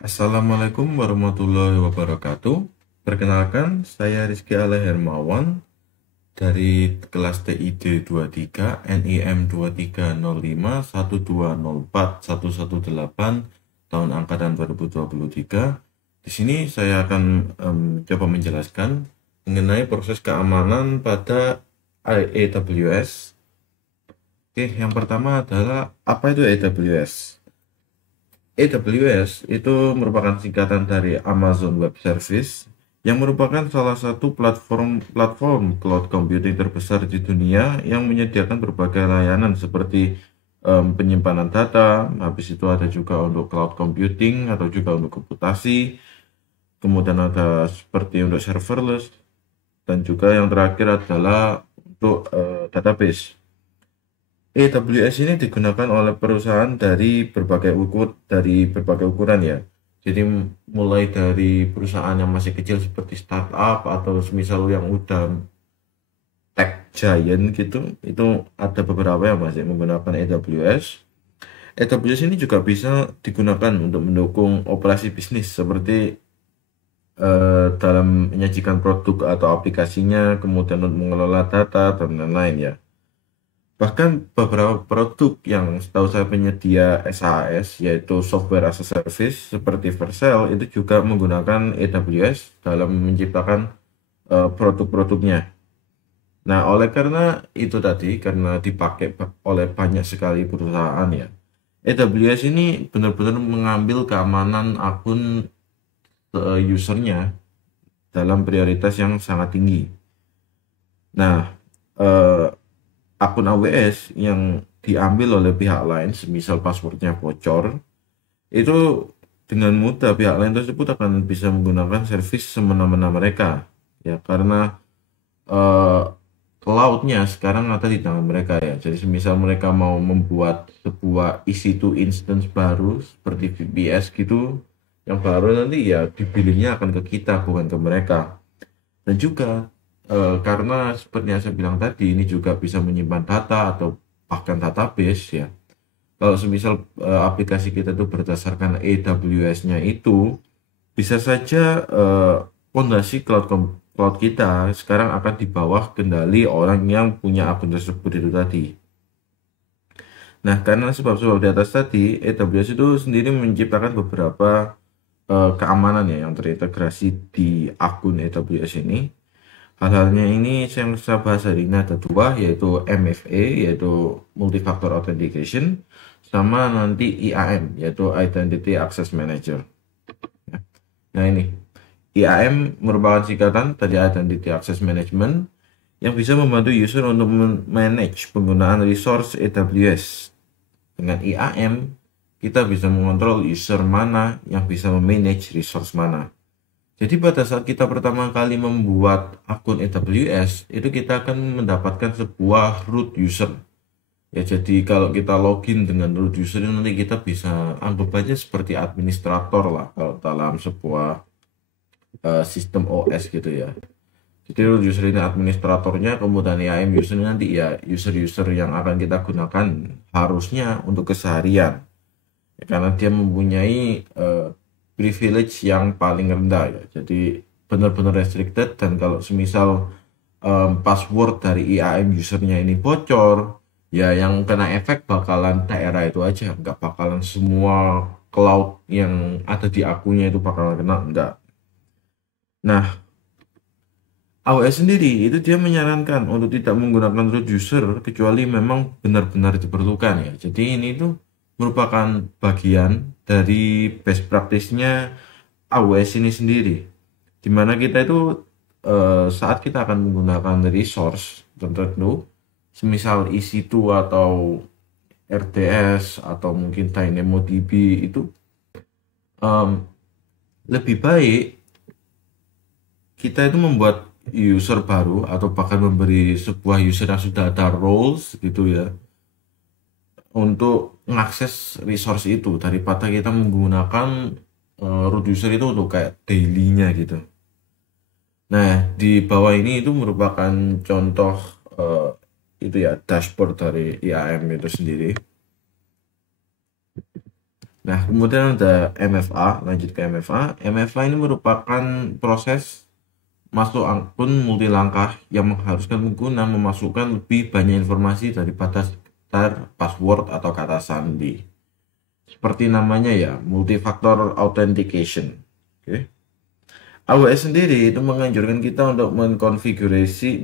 Assalamualaikum warahmatullahi wabarakatuh. Perkenalkan, saya Rizky Ale Hermawan dari kelas TID 23 NIM 230512041118 tahun angkatan 2023. Di sini saya akan coba menjelaskan mengenai proses keamanan pada AWS. Oke, yang pertama adalah apa itu AWS? AWS itu merupakan singkatan dari Amazon Web Service yang merupakan salah satu platform cloud computing terbesar di dunia yang menyediakan berbagai layanan seperti penyimpanan data, habis itu ada juga untuk cloud computing atau juga untuk komputasi, kemudian ada seperti untuk serverless, dan juga yang terakhir adalah untuk database. AWS ini digunakan oleh perusahaan dari berbagai ukuran ya. Jadi mulai dari perusahaan yang masih kecil seperti startup atau misal yang udah tech giant gitu, itu ada beberapa yang masih menggunakan AWS. AWS ini juga bisa digunakan untuk mendukung operasi bisnis seperti dalam menyajikan produk atau aplikasinya, kemudian untuk mengelola data dan lain-lain ya. Bahkan beberapa produk yang setahu saya penyedia SaaS, yaitu Software as a Service, seperti Vercel, itu juga menggunakan AWS dalam menciptakan produk-produknya. Nah, oleh karena itu tadi, karena dipakai oleh banyak sekali perusahaan ya, AWS ini benar-benar mengambil keamanan akun usernya dalam prioritas yang sangat tinggi. Nah, eh, akun AWS yang diambil oleh pihak lain, semisal passwordnya bocor, itu dengan mudah pihak lain tersebut akan bisa menggunakan servis semena-mena mereka, ya karena eh, cloud-nya sekarang ada di tangan mereka ya. Jadi semisal mereka mau membuat sebuah EC2 instance baru seperti VPS gitu, yang baru nanti ya dibilingnya akan ke kita bukan ke mereka. Dan juga karena seperti yang saya bilang tadi, ini juga bisa menyimpan data atau bahkan database ya. Kalau semisal aplikasi kita itu berdasarkan AWS-nya itu, bisa saja fondasi cloud kita sekarang akan di bawah kendali orang yang punya akun tersebut itu tadi. Nah, karena sebab-sebab di atas tadi, AWS itu sendiri menciptakan beberapa keamanan ya yang terintegrasi di akun AWS ini. Hal-halnya ini yang saya bahas hari ini ada dua, yaitu MFA, yaitu Multi-Factor Authentication, sama nanti IAM, yaitu Identity Access Manager. Nah ini, IAM merupakan singkatan dari Identity Access Management yang bisa membantu user untuk manage penggunaan resource AWS. Dengan IAM, kita bisa mengontrol user mana yang bisa memanage resource mana. Jadi pada saat kita pertama kali membuat akun AWS, itu kita akan mendapatkan sebuah root user. Ya, jadi kalau kita login dengan root user ini nanti kita bisa anggap aja seperti administrator lah kalau dalam sebuah sistem OS gitu ya. Jadi root user ini administratornya, kemudian IAM user ini nanti ya user-user yang akan kita gunakan harusnya untuk keseharian. Ya, karena dia mempunyai privilege yang paling rendah ya. Jadi benar-benar restricted, dan kalau semisal password dari IAM usernya ini bocor, ya yang kena efek bakalan daerah itu aja, nggak bakalan semua cloud yang ada di akunnya itu bakalan kena, enggak. Nah, AWS sendiri itu dia menyarankan untuk tidak menggunakan root user kecuali memang benar-benar diperlukan ya. Jadi ini tuh merupakan bagian dari best practice-nya AWS ini sendiri. Dimana kita itu saat kita akan menggunakan resource tertentu, semisal EC2 atau RDS atau mungkin DynamoDB itu em, lebih baik kita itu membuat user baru atau bahkan memberi sebuah user yang sudah ada roles gitu ya untuk mengakses resource itu daripada kita menggunakan root user itu untuk kayak daily-nya gitu. Nah, di bawah ini itu merupakan contoh eh, itu ya dashboard dari IAM itu sendiri. Nah, kemudian ada MFA, lanjut ke MFA. MFA ini merupakan proses masuk akun multi langkah yang mengharuskan pengguna memasukkan lebih banyak informasi daripada sekedar password atau kata sandi. Seperti namanya ya, multifactor authentication. Oke. AWS sendiri itu menganjurkan kita untuk mengkonfigurasi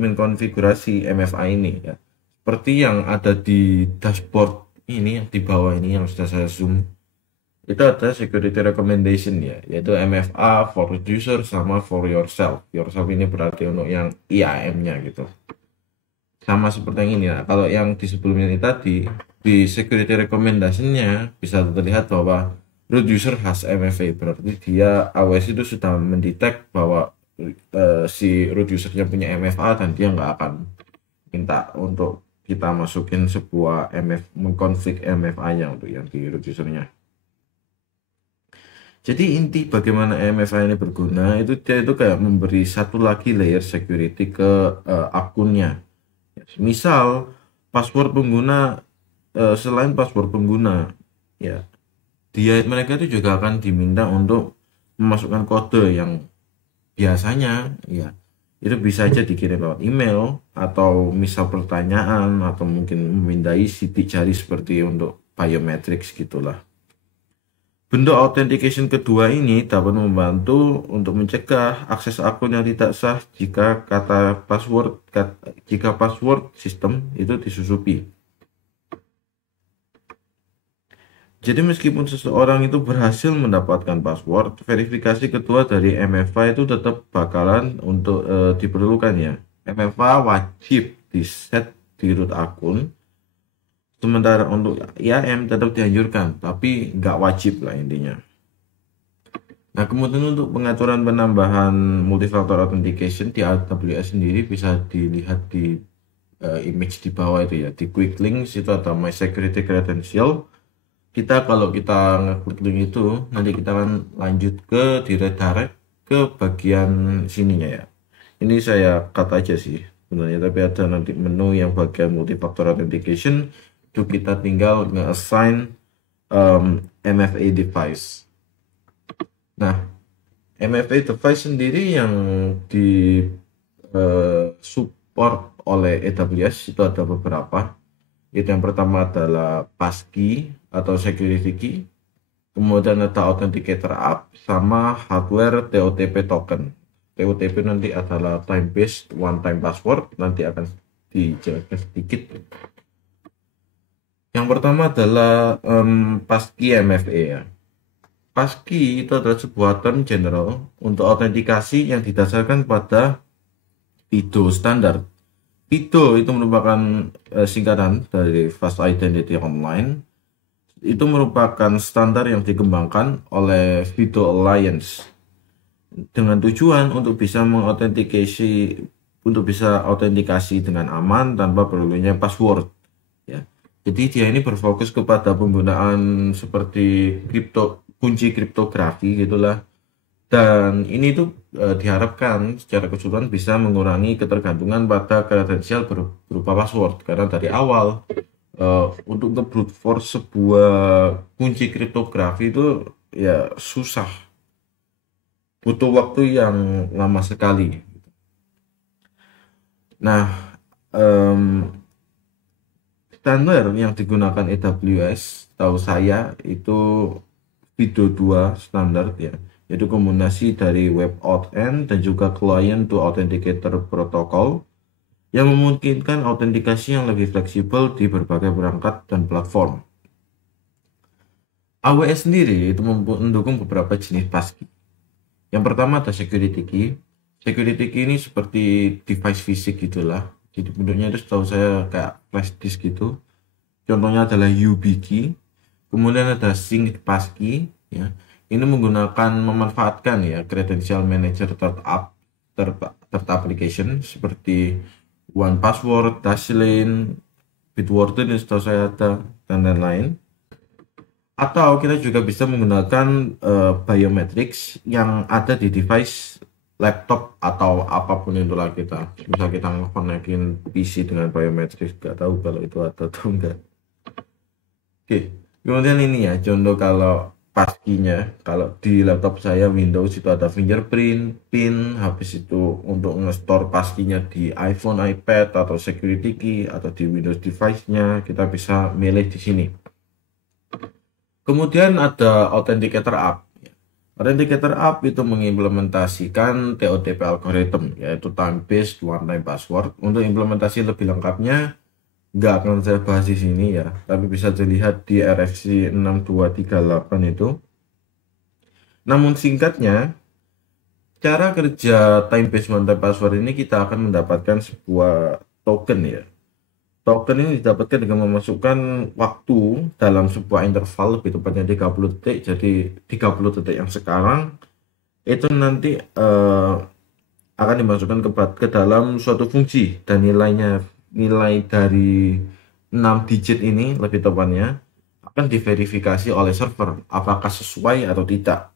MFA ini ya. Seperti yang ada di dashboard ini yang di bawah ini yang sudah saya zoom. Itu ada security recommendation ya, yaitu MFA for user sama for yourself. Yourself ini berarti untuk yang IAM-nya gitu. Sama seperti yang ini ya. Kalau yang di sebelumnya ini tadi, di security recommendation-nya bisa terlihat bahwa root user has MFA, berarti dia AWS itu sudah mendetek bahwa si root usernya punya MFA dan dia nggak akan minta untuk kita masukin sebuah mengkonfig MFA-nya untuk yang di root usernya. Jadi inti bagaimana MFA ini berguna itu dia itu kayak memberi satu lagi layer security ke akunnya. Misal password pengguna selain password pengguna ya mereka itu juga akan diminta untuk memasukkan kode yang biasanya ya itu bisa aja dikirim lewat email atau misal pertanyaan atau mungkin memindai sidik jari seperti untuk biometrics gitulah. Bentuk authentication kedua ini dapat membantu untuk mencegah akses akun yang tidak sah jika password sistem itu disusupi. Jadi meskipun seseorang itu berhasil mendapatkan password, verifikasi kedua dari MFA itu tetap bakalan untuk diperlukan ya. MFA wajib di-set di root akun. Sementara untuk IAM tetap dianjurkan, tapi nggak wajib lah intinya. Nah, kemudian untuk pengaturan penambahan multifactor authentication di AWS sendiri bisa dilihat di image di bawah itu ya. Di quick links itu ada my security credential. Kalau kita ngeklik link itu, nanti kita akan lanjut ke redirect ke bagian sininya ya. Ini saya cut aja sih sebenarnya, tapi ada nanti menu yang bagian multifactor authentication. Itu kita tinggal nge-assign MFA device. Nah, MFA device sendiri yang di support oleh AWS itu ada beberapa. Itu yang pertama adalah passkey atau security key, kemudian ada authenticator app sama hardware TOTP token. TOTP nanti adalah time based one time password, nanti akan dijelaskan sedikit. Yang pertama adalah passkey MFA ya. Passkey itu adalah sebuah term general untuk autentikasi yang didasarkan pada FIDO standar. FIDO itu merupakan singkatan dari Fast Identity Online. Itu merupakan standar yang dikembangkan oleh FIDO Alliance dengan tujuan untuk bisa autentikasi dengan aman tanpa perlunya password ya. Jadi dia ini berfokus kepada penggunaan seperti kunci kriptografi gitulah. Dan ini tuh diharapkan secara keseluruhan bisa mengurangi ketergantungan pada kredensial berupa password, karena dari awal untuk nge-brute force sebuah kunci kriptografi itu ya susah, butuh waktu yang lama sekali. Nah, standar yang digunakan AWS tahu saya itu FIDO 2 standar ya, yaitu kombinasi dari web authn dan juga client to authenticator protocol yang memungkinkan autentikasi yang lebih fleksibel di berbagai perangkat dan platform. AWS sendiri itu mendukung beberapa jenis passkey. Yang pertama ada security key. Security key ini seperti device fisik gitulah. Jadi bentuknya itu setahu saya kayak flash disk gitu. Contohnya adalah YubiKey. Kemudian ada sync passkey ya. Ini memanfaatkan ya credential manager third application seperti OnePassword, Dashlane, Bitwarden yang setahu saya ada, dan lain-lain. Atau kita juga bisa menggunakan biometrics yang ada di device laptop atau apapun itulah kita. Bisa kita nge-connectin PC dengan biometrics, gak tahu kalau itu ada atau enggak. Oke, kemudian ini ya contoh kalau pastinya. Kalau di laptop saya Windows itu ada fingerprint, PIN, habis itu untuk nge-store pastinya di iPhone, iPad, atau security key, atau di Windows device-nya, kita bisa milih di sini. Kemudian ada Authenticator App. Authenticator App itu mengimplementasikan TOTP algorithm, yaitu time based one time password. Untuk implementasi lebih lengkapnya, nggak akan saya bahas di sini ya, tapi bisa dilihat di RFC 6238 itu. Namun singkatnya, cara kerja time based one time password ini kita akan mendapatkan sebuah token ya. Token ini didapatkan dengan memasukkan waktu dalam sebuah interval, lebih tepatnya 30 detik. Jadi 30 detik yang sekarang itu nanti akan dimasukkan ke dalam suatu fungsi, dan nilai dari 6 digit ini lebih tepatnya akan diverifikasi oleh server apakah sesuai atau tidak.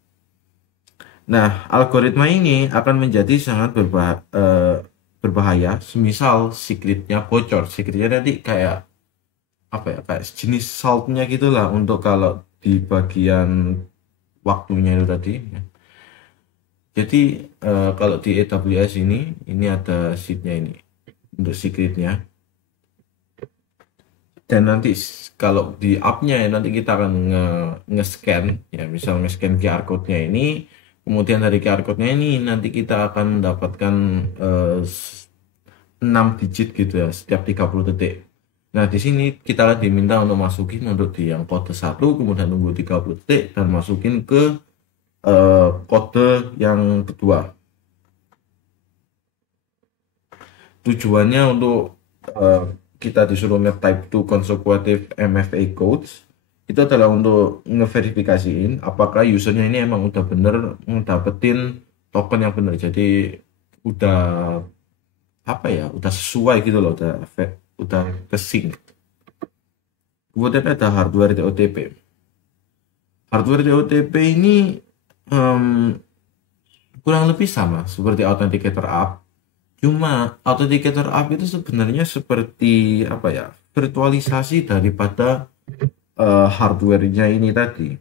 Nah, algoritma ini akan menjadi sangat berbahaya semisal secretnya bocor. Secretnya nanti kayak apa ya, kayak jenis saltnya gitulah untuk kalau di bagian waktunya itu tadi ya. Jadi kalau di AWS ini ada sheetnya ini untuk secretnya, dan nanti kalau di app-nya ya nanti kita akan nge-scan ya, misal nge-scan QR code-nya ini, kemudian dari QR code-nya ini nanti kita akan mendapatkan 6 digit gitu ya setiap 30 detik. Nah, di sini kita diminta untuk masukin untuk di yang kode 1, kemudian tunggu 30 detik dan masukin ke kode yang kedua. Tujuannya untuk kita disuruh nge-type to consecutive MFA codes itu adalah untuk ngeverifikasiin apakah usernya ini emang udah bener ngedapetin token yang bener. Jadi udah apa ya, udah sesuai gitu loh, udah kesync. Kemudian ada hardware TOTP. Hardware TOTP ini kurang lebih sama seperti Authenticator App. Cuma Authenticator App itu sebenarnya seperti apa ya, virtualisasi daripada hardware-nya ini tadi.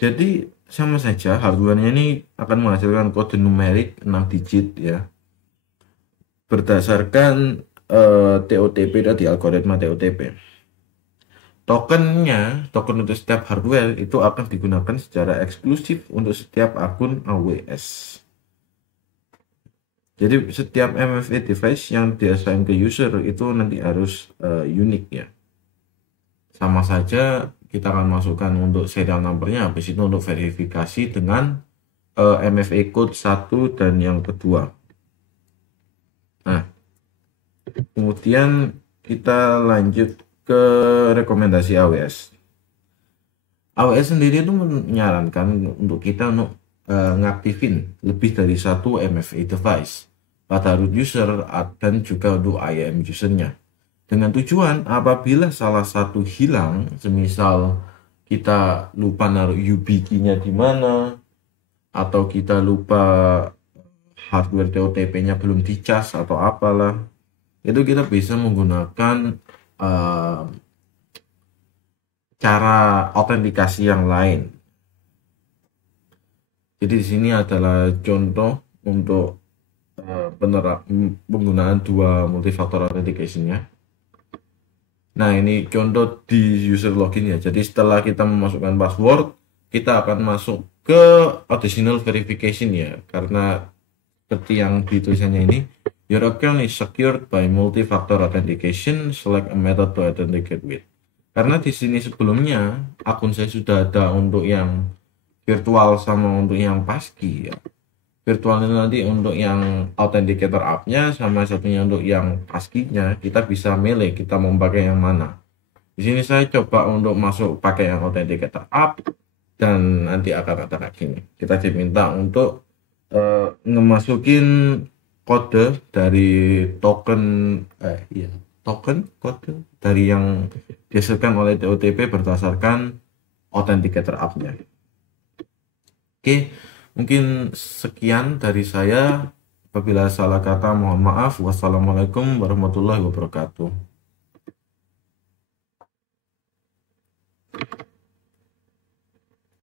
Jadi sama saja, hardware-nya ini akan menghasilkan kode numerik 6 digit ya, berdasarkan TOTP tadi, algoritma TOTP. Token untuk setiap hardware itu akan digunakan secara eksklusif untuk setiap akun AWS. Jadi setiap MFA device yang diassign ke user itu nanti harus unik ya. Sama saja kita akan masukkan untuk serial numbernya, habis itu untuk verifikasi dengan MFA code 1 dan yang kedua. Nah, kemudian kita lanjut ke rekomendasi AWS. AWS sendiri itu menyarankan untuk kita untuk ngaktifin lebih dari satu MFA device pada root user dan juga untuk IAM usernya, dengan tujuan apabila salah satu hilang, semisal kita lupa naruh YubiKey-nya di mana, atau kita lupa hardware TOTP-nya belum dicas atau apalah, itu kita bisa menggunakan cara autentikasi yang lain. Jadi di sini adalah contoh untuk penggunaan dua multifaktor authentication-nya. Nah, ini contoh di user login ya. Jadi setelah kita memasukkan password, kita akan masuk ke additional verification ya. Karena seperti yang di tulisannya ini, your account is secured by multifactor authentication, select a method to authenticate with. Karena di sini sebelumnya akun saya sudah ada untuk yang virtual sama untuk yang passkey ya. Virtual ini nanti untuk yang authenticator app-nya, sama satunya untuk yang passkey-nya. Kita bisa milih kita mau pakai yang mana. Di sini saya coba untuk masuk pakai yang authenticator app, dan nanti akan kata kayak gini. Kita diminta untuk ngemasukin kode dari token kode dari yang dihasilkan oleh TOTP berdasarkan authenticator app-nya. Oke, mungkin sekian dari saya. Apabila salah kata mohon maaf. Wassalamualaikum warahmatullahi wabarakatuh.